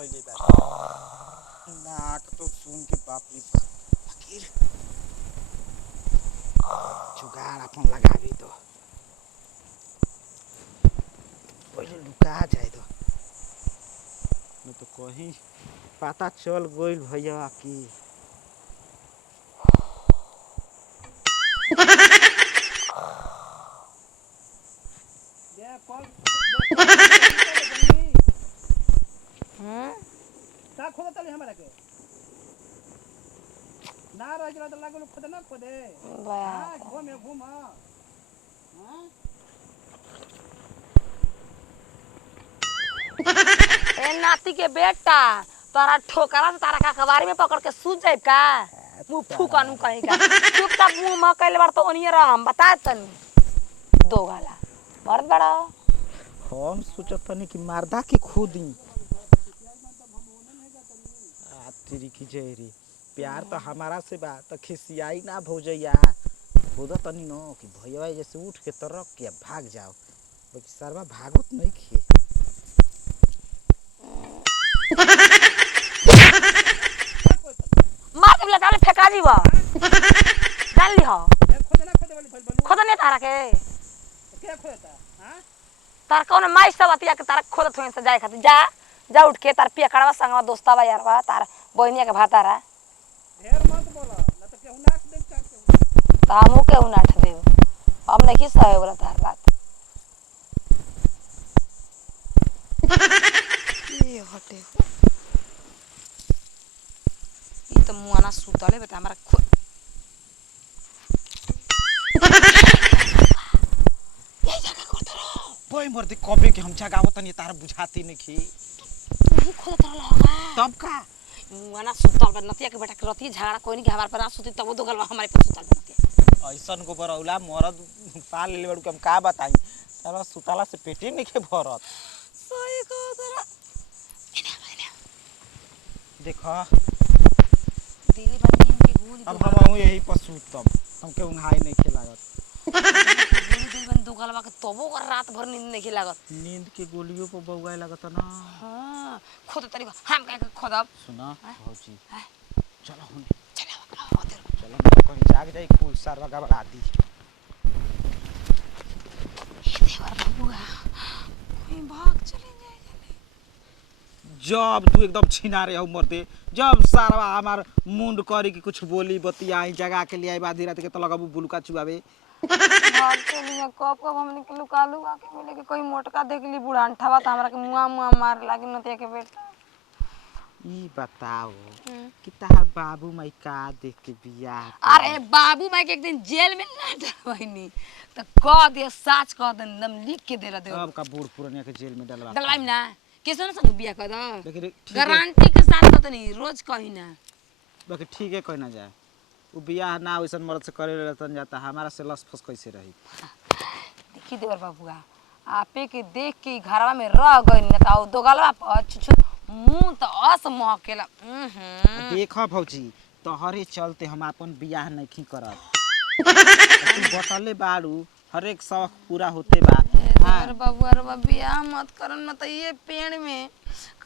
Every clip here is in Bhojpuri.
कइले बा। नाक तो सुन के बाप रे बाप। फकीर जुगाड़ अपन लगाबी तो पहले लुका जाए तो न तो कहीं पता चल गइल भैया की का खोदे तले हमरा के ना रह गेला त लागल खोदे ना खोदे हां घूमे घूम हां ए नाती के बेटा तारा ठोकरा से तारा का कबारी में पकड़ के सूत जाए का मुंह फूकानू कहीं का चुपचाप मुंह में कइले बार तो ओनिए रहम बता तनी दो गाला मर्द बड़ा हम सोचत तनी कि मर्दा के खुदी तेरी की जयरी प्यार तो हमारा से बा तो खिसियाई ना भौजैया खुद तनी न कि भैया जैसे उठ के तरक के भाग जाओ बाकी सरवा भागत नहीं खे मार के ताले फेंका जीवा जान ली हो खोदे ना खोदे वाली भइल खोद नहीं तारा के खोदता हां तार कौन माई सब अतिया के तारा खोदत होई से जाए खातिर जा जा उठ के तार पिया कड़वा संगवा दोस्तावा यारवा तार बहनिया के भातारा ढेर मत बोला ना तो केहू नाक देख चार के तामू के उनाठ देव अब नहीं सहे बोला तार बात ये हटे ई तो मुआना सुतले बेटा हमरा ये जगह करत रहो कोई मर्दे कबे के हम जगावत तनी तार बुझाती नहीं खी तू खोदत रहला तब का मुआना सुतल बा नतिया के बेटा के रती झगड़ा कोई नहीं के हमार पर सुती तब दो गलवा हमारे पर सुतल नतिया ऐसन को बरौला मरद पाल ले बड़ू के हम का बताई तारा सुताला से पेटे नहीं के भरत सही को तोरा देखो दिली बनीन के गुल अब हम यही पशु तब हमके उंघाई नहीं के लागत दिल बन दो गलवा के तबो कर रात भर नींद नहीं लागत नींद के गोलियों पर बौगाए लागत ना हां खुद तरीका हम का खोदब सुना भौजी चलो हम चलो चलो मैं कहीं जाग जाई कुल सरवा गबड़ा दी ये देवर बाबूआ कोई भाग चले जाए जब तू एकदम छिना रे उमर दे जब सारा हमार मुंड करी कि कुछ बोली बतियाई जगह के लिए आई बाधी रात के तो लगाबू बुलका चुआवे भाग चली कब कब हमने के लुका लुका के मिले के कोई मोटका देख ली बुढ़ांठावा त हमरा के मुआ मुआ मार लागी नतिया के बेटा ई बताओ कि तार बाबू माई का देख के बियाह अरे बाबू माई के एक दिन जेल में ना डलवाईनी त कह दे सच कह दे एकदम लिख के दे दे अब का बूढ़ पुरानिया के जेल में डलवा डलवाई ना कैसे ना संग बियाह कर द लेकिन गारंटी के साथ तो नहीं रोज कही ना बाकी ठीक है कहना जाए वो बियाह ना वैसन मर्द से करे रहतन जाता हमारा से लस फस कैसे रही देखी देवर बाबूआ आपे के देख के घरवा में रह गई न त दो गलवा पर छुछु मुंह तो अस महकेला देखो भौजी तोहरे चलते हम अपन बियाह नहीं करत तू बटले बाड़ू हर एक शौक पूरा होते बा अरे बाबूआ रे बियाह मत करन न त ये पेड़ में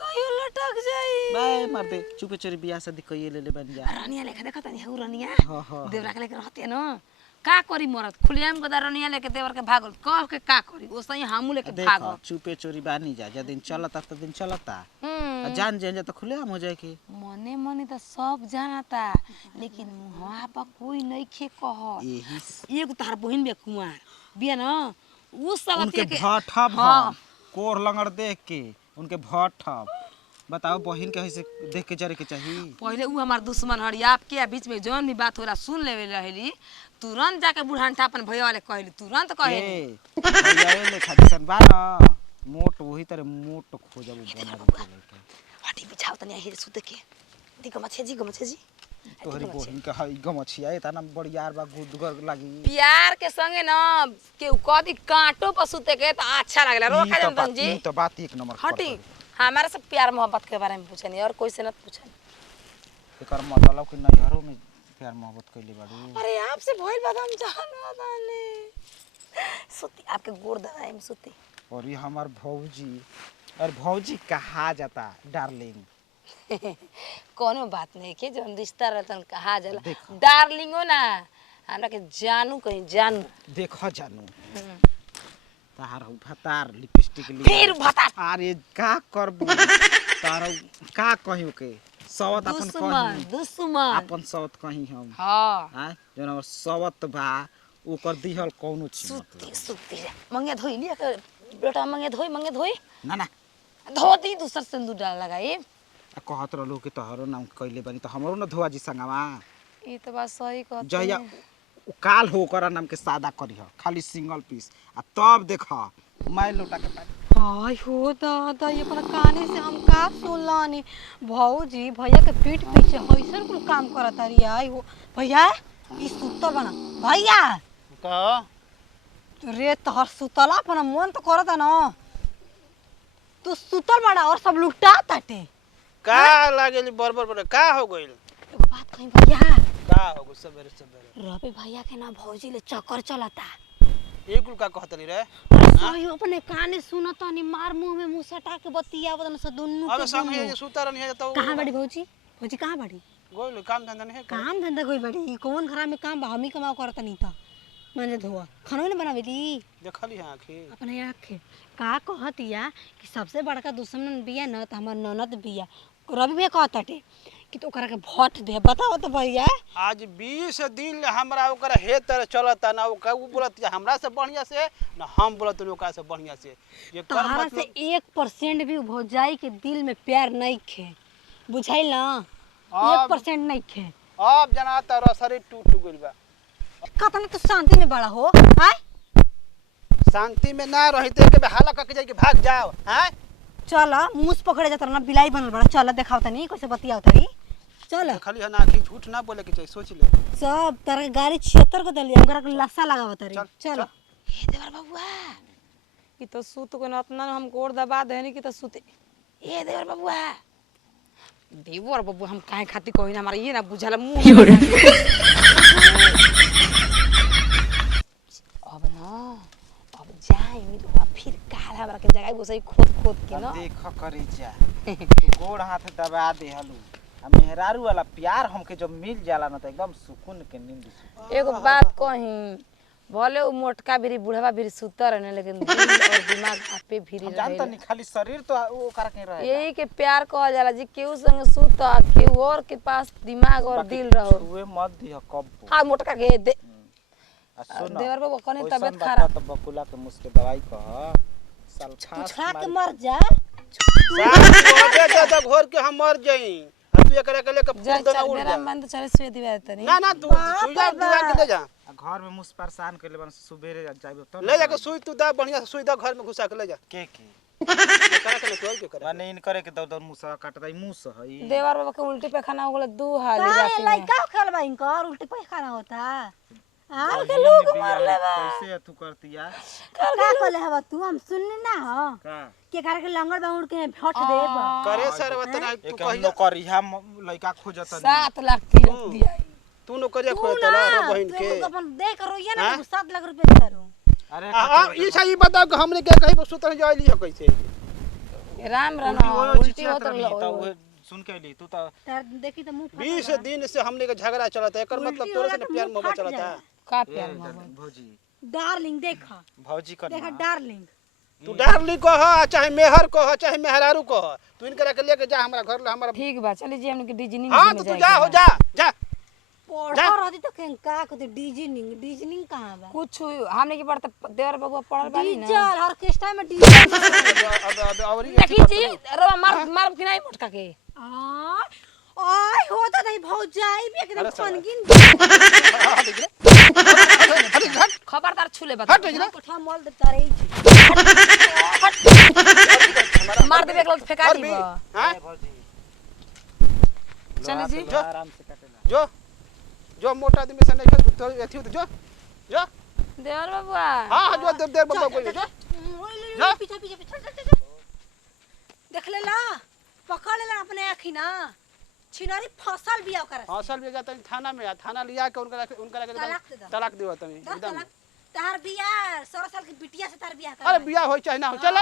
कहियो लटक जाई बाय मर्दे चुपे चोरी बियाह शादी कइए ले बन जा रानिया लेके देखा तनी हउ रानिया हां देवरा के लेके रहते न का करी मरद खुलियाम को रानिया लेके देवर के भागल कह के का करी ओसई हमू लेके भागल चुपे चोरी बानी जा दिन चलता त दिन चलता जान जे त खुले हम हो जाए के मने मने त सब जानता लेकिन मुहां पर कोई नहीं खे कह यही एगो तार बहिन बे कुमार बिया न उ सब उनके भठब कोर लंगड़ देख के उनके भठब बताओ बहिन के ऐसे देख के जरे के चाहिए पहले उ हमार दुश्मन हड़ी आपके बीच में जौन भी बात होला सुन लेवे रहली तुरंत जाके बुढ़ानटा अपन भैया वाले कहली तुरंत कहेली भैया ले खादिसन बा न मोट वही तरह मोट खोजब बना के हटी बिछाओ तनी हिर सुत के दी गमछे जी तोहरी बहिन के हई गमछिया इतना बढ़ियार बा गुदगर लागी प्यार के संगे न के कदी कांटो पर सुते के त अच्छा लागला रो खा जन जी तो बात एक नंबर हटी हमारे से प्यार मोहब्बत के बारे में पूछनी और कोई से न पूछनी एकर मतलब कि नैहरों में प्यार मोहब्बत कइले बाड़ू अरे आपसे भइल बात हम जानवा ताने सुती आपके गोड़ दबाए में सुती और ये हमार भौजी और भौजी कहा जाता डार्लिंग। कोनो बात नहीं के जौन रिश्ता रहतन कहा जाला देखो। डार्लिंगो ना हमरा के जानू कहीं जानू। देखो जानू तार भतार लिपस्टिक लिया फिर भतार। अरे का करबू तार का कहियो के सवत अपन दुश्मन कहीं दुश्मन अपन सवत कहीं हम हाँ हां जन हमर सवत बा ओकर दिहल कौनो चीज सुती सुती मंगे धोई लिया के बेटा मंगे धोई ना ना धोती दूसर सिंदूर डाल लगाई। आ कहत रहलो कि तोहरो नाम कइले बानी त हमरो न धोआ जी संगवा ई तो बात सही कहत जहिया उ काल हो ओकरा नाम के सादा करिह खाली सिंगल पीस आ तब देख मैं लोटा के पानी हाय हो दादा ये पर काने से हम का सुनलानी भौजी भैया के पीठ पीछे होइसन कुल काम करत रही आई हो भैया ई सुतल बना भैया का रे तोहर सुतला अपना मन तो करत न तू सुतल बना और सब लुटा ताटे का लागेली बरबर बरबर का हो गइल एगो बात कहीं भैया का हो गइल सबेरे सबेरे रवि भैया के ना भौजी ले चक्कर चलता एक का कहतली रे सही अपने काने सुनता नहीं मार मुंह में मुंह सटा के बतियावत न से दुन्नु अबे के संग दुन्नु। ये सुता रहनी है तो कहां बड़ी भौजी भौजी कहां बड़ी गोइल काम धंधा नहीं है काम धंधा कोई बड़ी ई कौन घर में काम बा हम ही कमाओ करत नहीं था मैंने धोआ खाना ने बनावेली देखली है आखी अपने आंखें का कहतिया कि सबसे बड़का दुश्मन बिया न त हमर ननद बिया रवि भैया कहताटे कि तो ओकरा के भट दे बताओ तो भैया आज 20 दिन हमरा ओकरा हे तरह चलता ना ओ उ बोलत हमरा से बढ़िया से ना हम बोलत ओकरा से बढ़िया से ये कर तोहरा से 1% भी भौजाई के दिल में प्यार नहीं खे बुझाइल ना 1% नहीं खे अब जना तारा शरीर टूट गइल बा कतना तू शांति में बड़ा हो हाय शांति में ना रहिते के हाला करके जाके भाग जाओ हैं चल मुंह पकड़े जात ना बिलाई बनल बड़ा चल देखाओ तनी कैसे बतियाओ तनी चल खाली है ना आखी झूठ ना बोले के चाहिए सोच ले सब तरह गाड़ी 76 को दलिया हमरा के लस्सा लगावत रे चल, चल चल। ए देवर बबुआ ई तो सूत को नतना हम गोड़ दबा देनी कि तो सूते ए देवर बबुआ देवर बबुआ हम काहे खाती कोई ना हमारा ये ना बुझाला मुंह अब ना अब जाएंगे तो फिर काल हमरा के जगह घुसई खोद खोद के ना देख करी जा तू गोड़ हाथ दबा दे हलू आ मेहरारू वाला प्यार हमके जब मिल जाला ना तो एकदम सुकून के नींद एगो बात कही भले उ मोटका भी बुढ़वा भी सुतर रहने लेकिन दिल और दिमाग आपे भी हम जानता नहीं खाली शरीर तो वो कर के रहे यही के प्यार कहल जाला जी केहू संग सुत केहू और के पास दिमाग और दिल रहो छुए मत दिह कब हां मोटका के दे आ सुन देवर बाबू कने ओइसन तबियत बात खराब तो बकुला के मुझके दवाई कह सल्फास छा के मर जा साहब तो घोर के हम मर जाई तू एकरा के लेके जा फूल देना चल उड़ मेरा जा मन तो चले सुई दिवा तनी ना ना तू सुइया दिया के ले जा आ घर में मुझ परेशान कर ले बन सुबेरे जाइबो तो ले जाके सुई तू दा बढ़िया से सुई दा घर में घुसा के ले जा के एकरा के तोड़ के करे माने इन करे के दर मुंह से काटदा मुंह से हई देवर बाबा के उल्टी पैखाना हो गेल दू हाली काहे राती में लइका खेल बा इनकर उल्टी पैखाना होता आर के लोग मार ले बा कैसे तू करतिया का कहले हवा तू हम सुनने ना हो का के करे के लंगड़ बाउंड के फट देब करे सर वतना तू एक हम कहिया नौकरिया लइका खोजत 7 लाख तिलक दिया तू नौकरिया खोता ला बहन के तू अपन देख रोइए ना हाँ? 7 लाख रुपए करू अरे ई सही बताओ कि हमरे के कहीं पर सुतल जाइली है कैसे राम राम उल्टी होत तो सुन के ली तू तो तार देखी तो मुंह 20 दिन से हमने के झगड़ा चलता है एकर मतलब तोरे से प्यार मोहब्बत चलता है का ए, प्यार मोहब्बत भौजी डार्लिंग देखा भौजी कर देखा डार्लिंग तू डार्लिंग कह चाहे मेहर कह चाहे मेहरारू कह तू इनकरा के लेके जा हमरा घर ले हमरा ठीक बा चली जी हमने के डिजनी हां तो तू जा हो जा जा पढ़ा रहती तो का कहते डीजनिंग कहां बा कुछ हमने की पढ़ता देवर बबुआ पढ़ल बानी ना डीजल ऑर्केस्ट्रा में डीजल अब और देखी जी रोवा मार मार कि नहीं मोटका के आय होता नहीं भौजाई भी एकदम फनगिन खबरदार छुले बता हट जा कोठा मोल दे तारे मार देबे एक फेंका और दी भी बा हां भौजी चली जी जो आराम से काटेला जो जो मोटा आदमी से नहीं तो एथी जो जो देवर बबुआ हां जो देर देर बाबा बोल जो जा पीछे पीछे पीछे देख ले ला पकड़ ले अपने आखी ना छिनारी फसल बिया ओकरा असल में जाता थाना में थाना लिया के उनका तलाक दे दो। तलाक देवा तनी दस एकदम तलाक तार बियाह 16 साल की बिटिया से तार बियाह अरे कर बियाह हो चाहे ना हो चल